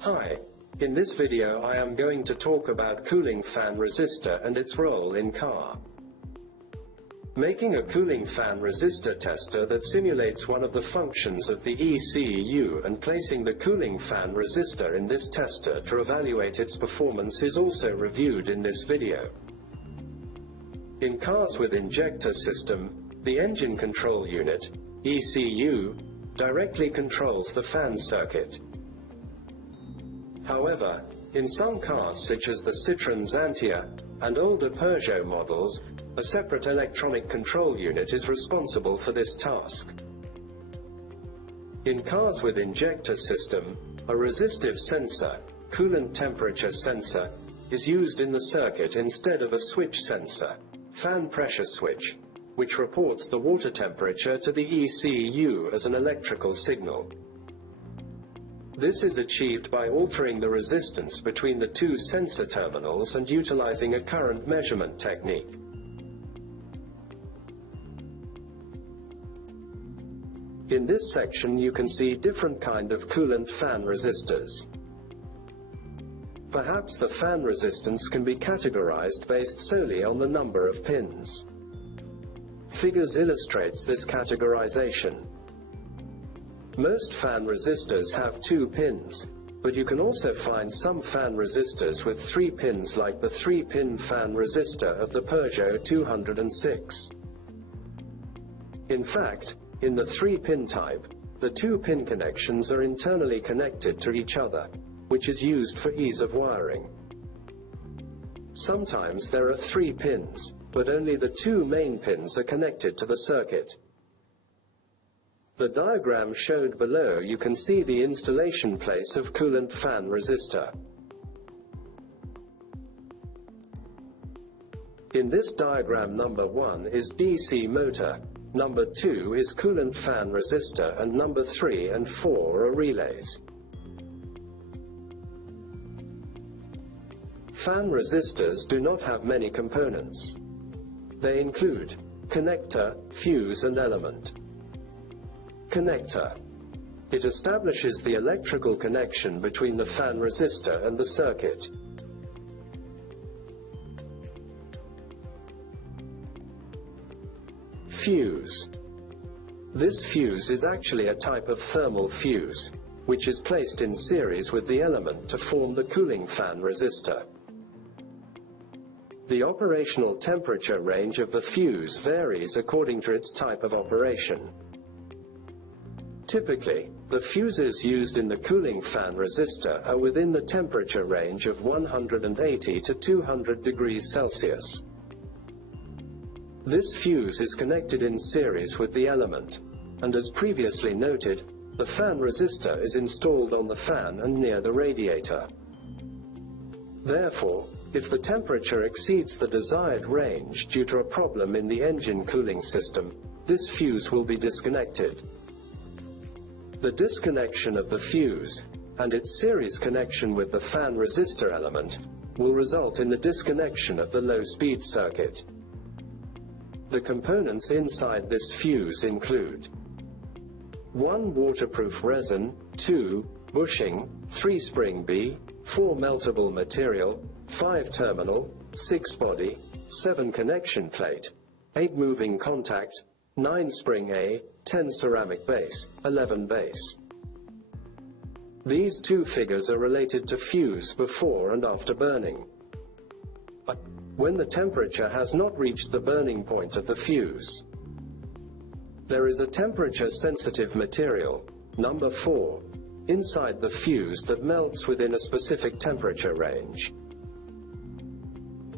Hi. In this video I am going to talk about cooling fan resistor and its role in car. Making a cooling fan resistor tester that simulates one of the functions of the ECU and placing the cooling fan resistor in this tester to evaluate its performance is also reviewed in this video. In cars with injector system, the engine control unit, ECU, directly controls the fan circuit. However, in some cars such as the Citroën Xantia and older Peugeot models, a separate electronic control unit is responsible for this task. In cars with injector system, a resistive sensor, coolant temperature sensor, is used in the circuit instead of a switch sensor, fan pressure switch, which reports the water temperature to the ECU as an electrical signal. This is achieved by altering the resistance between the two sensor terminals and utilizing a current measurement technique. In this section you can see different kind of coolant fan resistors. Perhaps the fan resistance can be categorized based solely on the number of pins. Figures illustrates this categorization. Most fan resistors have 2 pins, but you can also find some fan resistors with 3 pins like the 3-pin fan resistor of the Peugeot 206. In fact, in the 3-pin type, the 2-pin connections are internally connected to each other, which is used for ease of wiring. Sometimes there are 3 pins, but only the 2 main pins are connected to the circuit. The diagram showed below you can see the installation place of coolant fan resistor. In this diagram, number 1 is DC motor, number 2 is coolant fan resistor, and number 3 and 4 are relays. Fan resistors do not have many components. They include connector, fuse and element. Connector. It establishes the electrical connection between the fan resistor and the circuit. Fuse. This fuse is actually a type of thermal fuse, which is placed in series with the element to form the cooling fan resistor. The operational temperature range of the fuse varies according to its type of operation. Typically, the fuses used in the cooling fan resistor are within the temperature range of 180 to 200 degrees Celsius. This fuse is connected in series with the element, and as previously noted, the fan resistor is installed on the fan and near the radiator. Therefore, if the temperature exceeds the desired range due to a problem in the engine cooling system, this fuse will be disconnected. The disconnection of the fuse, and its series connection with the fan resistor element, will result in the disconnection of the low-speed circuit. The components inside this fuse include 1 waterproof resin, 2 bushing, 3 spring B, 4 meltable material, 5 terminal, 6 body, 7 connection plate, 8 moving contact, 9 spring A, 10 ceramic base, 11 base. These 2 figures are related to fuse before and after burning. When the temperature has not reached the burning point of the fuse, there is a temperature-sensitive material, number 4, inside the fuse that melts within a specific temperature range.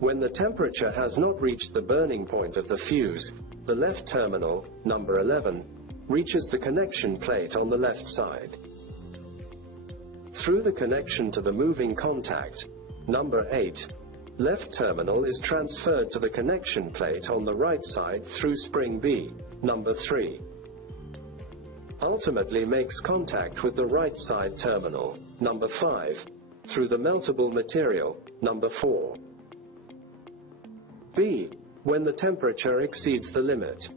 When the temperature has not reached the burning point of the fuse, the left terminal, number 11, reaches the connection plate on the left side. Through the connection to the moving contact, number 8, left terminal is transferred to the connection plate on the right side through spring B, number 3. Ultimately makes contact with the right side terminal, number 5, through the meltable material, number 4. B. When the temperature exceeds the limit.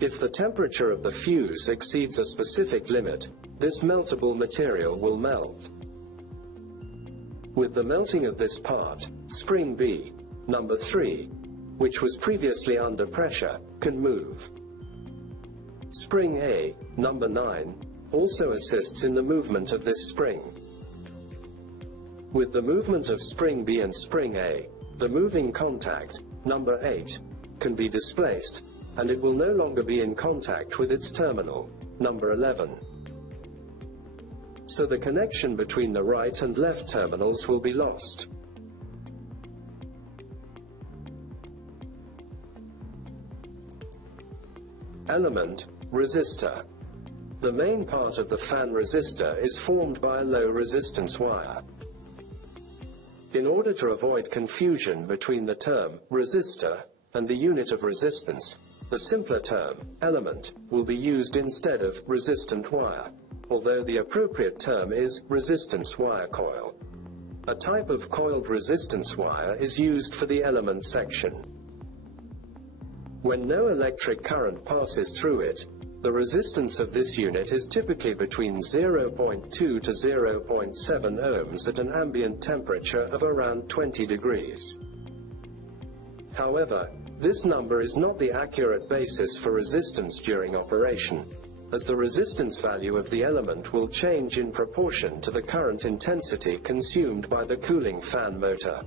If the temperature of the fuse exceeds a specific limit, this meltable material will melt. With the melting of this part, spring B, number 3, which was previously under pressure, can move. Spring A, number 9, also assists in the movement of this spring. With the movement of spring B and spring A, the moving contact, number 8, can be displaced, and it will no longer be in contact with its terminal, number 11. So the connection between the right and left terminals will be lost. Element, resistor. The main part of the fan resistor is formed by a low resistance wire. In order to avoid confusion between the term resistor and the unit of resistance, the simpler term element will be used instead of resistant wire, although the appropriate term is resistance wire coil. A type of coiled resistance wire is used for the element section. When no electric current passes through it, the resistance of this unit is typically between 0.2 to 0.7 ohms at an ambient temperature of around 20 degrees. However, this number is not the accurate basis for resistance during operation, as the resistance value of the element will change in proportion to the current intensity consumed by the cooling fan motor.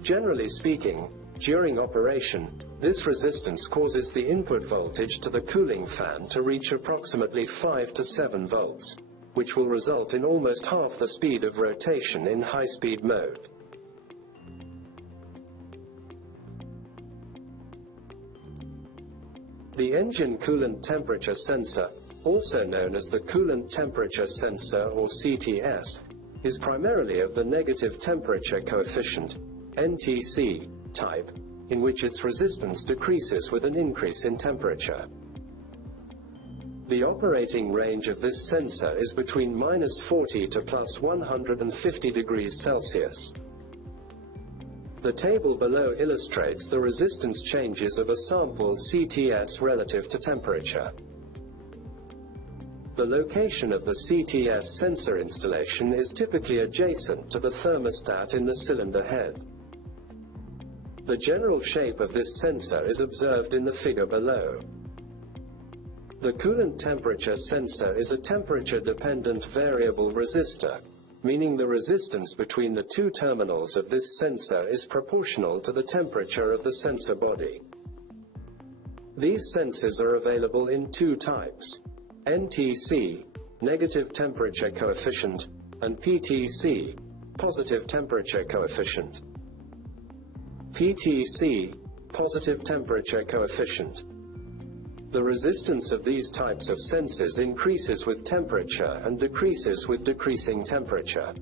Generally speaking, during operation, this resistance causes the input voltage to the cooling fan to reach approximately 5 to 7 volts, which will result in almost half the speed of rotation in high-speed mode. The engine coolant temperature sensor, also known as the Coolant Temperature Sensor or CTS, is primarily of the negative temperature coefficient, NTC, type, in which its resistance decreases with an increase in temperature. The operating range of this sensor is between -40 to +150 degrees Celsius. The table below illustrates the resistance changes of a sample CTS relative to temperature. The location of the CTS sensor installation is typically adjacent to the thermostat in the cylinder head. The general shape of this sensor is observed in the figure below. The coolant temperature sensor is a temperature-dependent variable resistor, meaning the resistance between the two terminals of this sensor is proportional to the temperature of the sensor body. These sensors are available in two types: NTC, negative temperature coefficient, and PTC, positive temperature coefficient. PTC, positive temperature coefficient. The resistance of these types of sensors increases with temperature and decreases with decreasing temperature.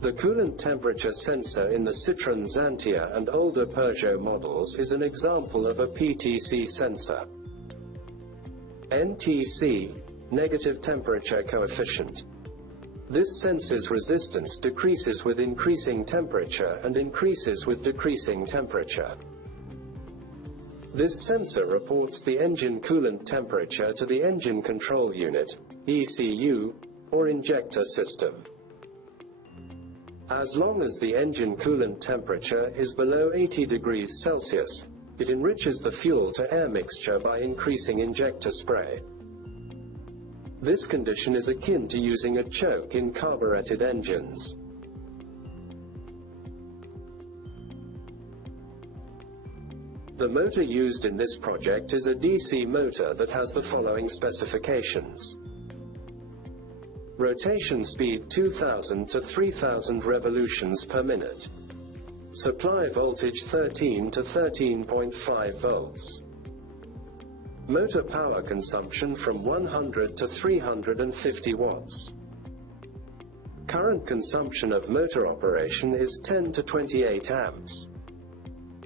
The coolant temperature sensor in the Citroën Xantia and older Peugeot models is an example of a PTC sensor. NTC, negative temperature coefficient. This sensor's resistance decreases with increasing temperature and increases with decreasing temperature. This sensor reports the engine coolant temperature to the engine control unit, ECU, or injector system. As long as the engine coolant temperature is below 80 degrees Celsius, it enriches the fuel-to-air mixture by increasing injector spray. This condition is akin to using a choke in carbureted engines. The motor used in this project is a DC motor that has the following specifications. Rotation speed 2000 to 3000 revolutions per minute. Supply voltage 13 to 13.5 volts. Motor power consumption from 100 to 350 watts. Current consumption of motor operation is 10 to 28 amps.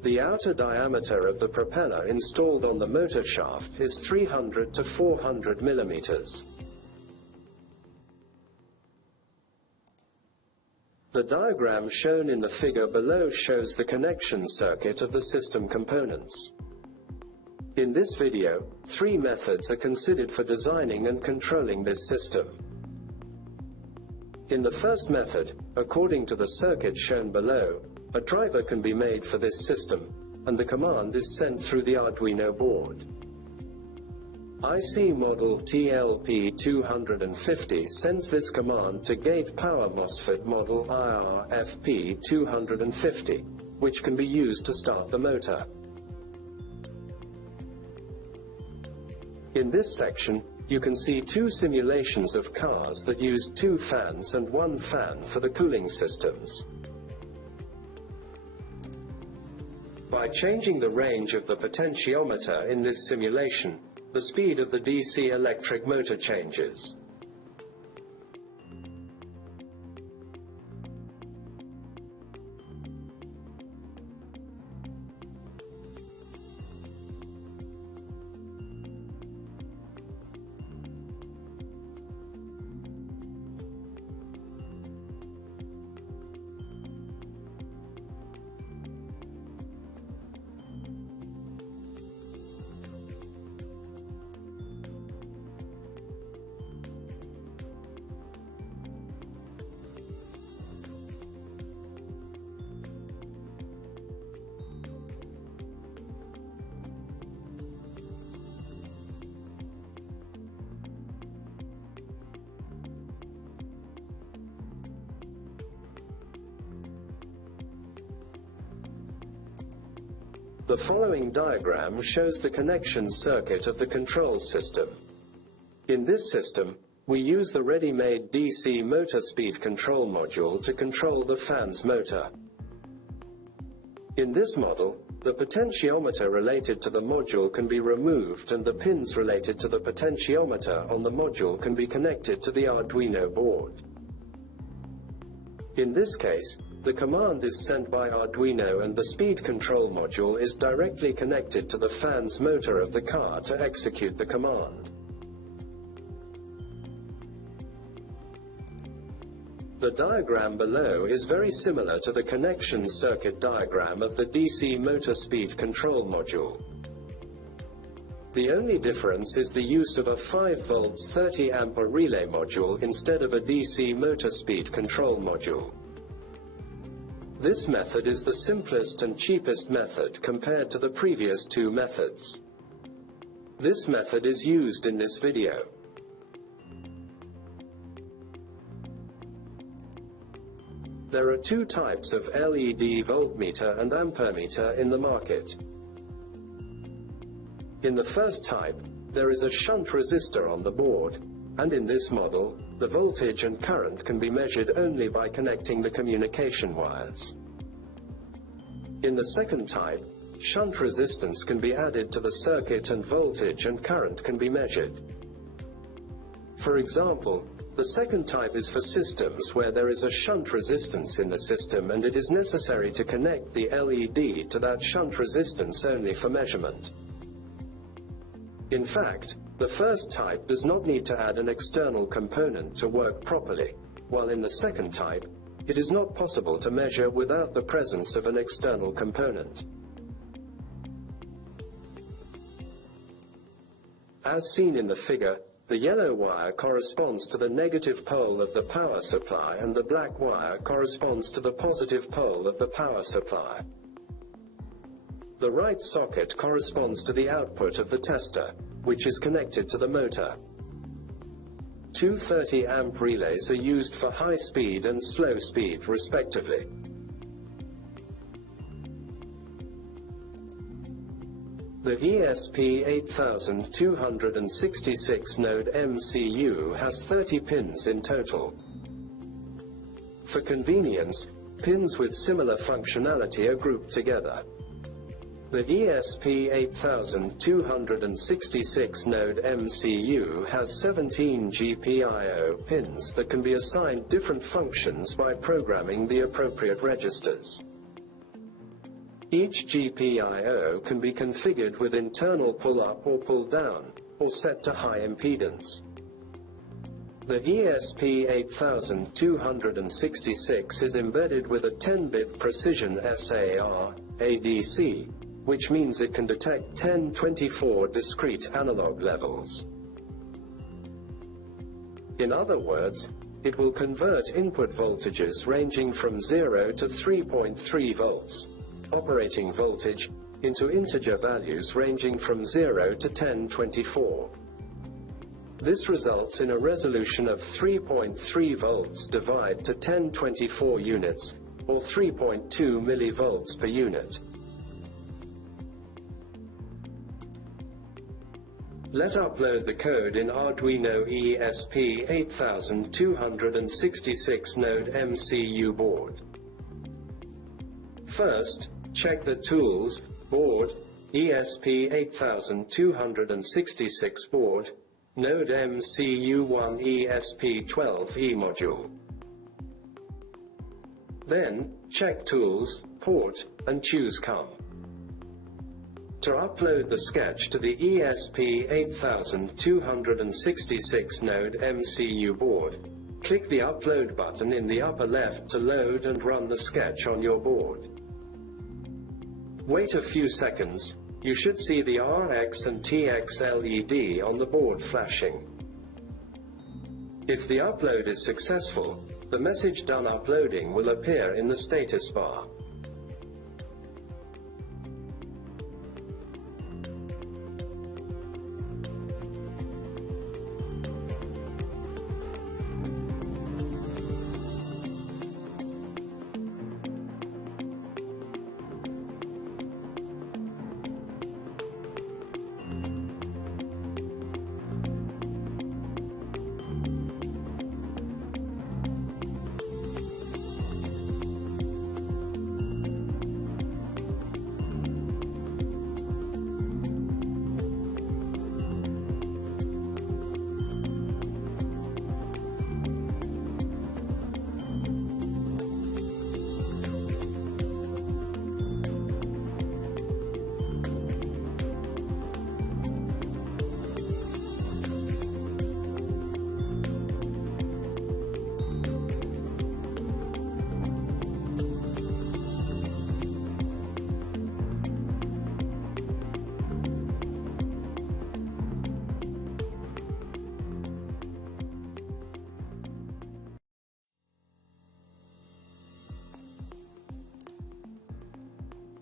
The outer diameter of the propeller installed on the motor shaft is 300 to 400 millimeters. The diagram shown in the figure below shows the connection circuit of the system components. In this video, 3 methods are considered for designing and controlling this system. In the first method, according to the circuit shown below, a driver can be made for this system, and the command is sent through the Arduino board. IC model TLP250 sends this command to gate power MOSFET model IRFP250, which can be used to start the motor. In this section, you can see 2 simulations of cars that use 2 fans and 1 fan for the cooling systems. By changing the range of the potentiometer in this simulation, the speed of the DC electric motor changes. The following diagram shows the connection circuit of the control system. In this system, we use the ready-made DC motor speed control module to control the fan's motor. In this model, the potentiometer related to the module can be removed and the pins related to the potentiometer on the module can be connected to the Arduino board. In this case, the command is sent by Arduino and the speed control module is directly connected to the fan's motor of the car to execute the command. The diagram below is very similar to the connection circuit diagram of the DC motor speed control module. The only difference is the use of a 5 volts 30 ampere relay module instead of a DC motor speed control module. This method is the simplest and cheapest method compared to the previous 2 methods. This method is used in this video. There are 2 types of LED voltmeter and amperemeter in the market. In the first type, there is a shunt resistor on the board, and in this model, the voltage and current can be measured only by connecting the communication wires. In the second type, shunt resistance can be added to the circuit and voltage and current can be measured. For example, the second type is for systems where there is a shunt resistance in the system and it is necessary to connect the LED to that shunt resistance only for measurement. In fact, the first type does not need to add an external component to work properly, while in the second type, it is not possible to measure without the presence of an external component. As seen in the figure, the yellow wire corresponds to the negative pole of the power supply and the black wire corresponds to the positive pole of the power supply. The right socket corresponds to the output of the tester, which is connected to the motor. 2 30 amp relays are used for high speed and slow speed respectively. The ESP8266 Node MCU has 30 pins in total. For convenience, pins with similar functionality are grouped together. The ESP8266 Node MCU has 17 GPIO pins that can be assigned different functions by programming the appropriate registers. Each GPIO can be configured with internal pull-up or pull-down, or set to high impedance. The ESP8266 is embedded with a 10-bit precision SAR, ADC, which means it can detect 1024 discrete analog levels. In other words, it will convert input voltages ranging from 0 to 3.3 volts, operating voltage, into integer values ranging from 0 to 1024. This results in a resolution of 3.3 volts divided to 1024 units, or 3.2 millivolts per unit. Let's upload the code in Arduino ESP8266 Node MCU board. First, check the Tools, Board, ESP8266 board, Node MCU1 ESP12E module. Then, check Tools, Port, and choose COM. To upload the sketch to the ESP8266 Node MCU board, click the Upload button in the upper left to load and run the sketch on your board. Wait a few seconds, you should see the RX and TX LED on the board flashing. If the upload is successful, the message "Done uploading" will appear in the status bar.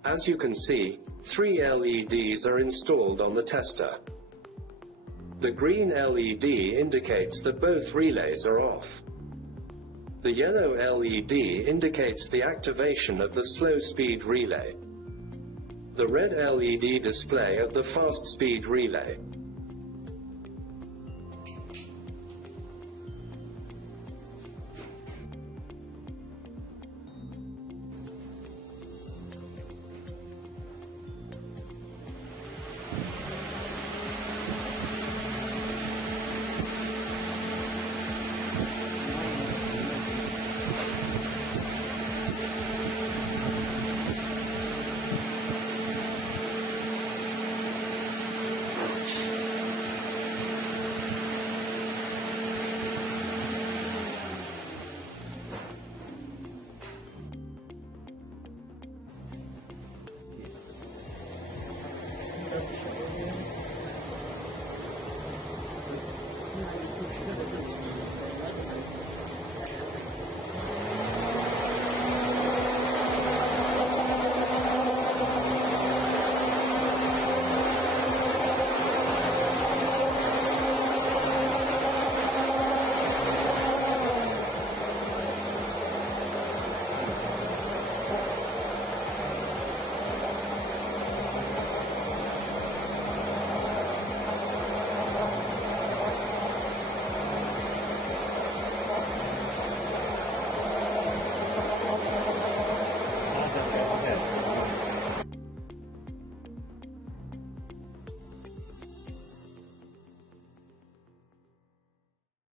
As you can see, 3 LEDs are installed on the tester. The green LED indicates that both relays are off. The yellow LED indicates the activation of the slow-speed relay. The red LED display of the fast-speed relay.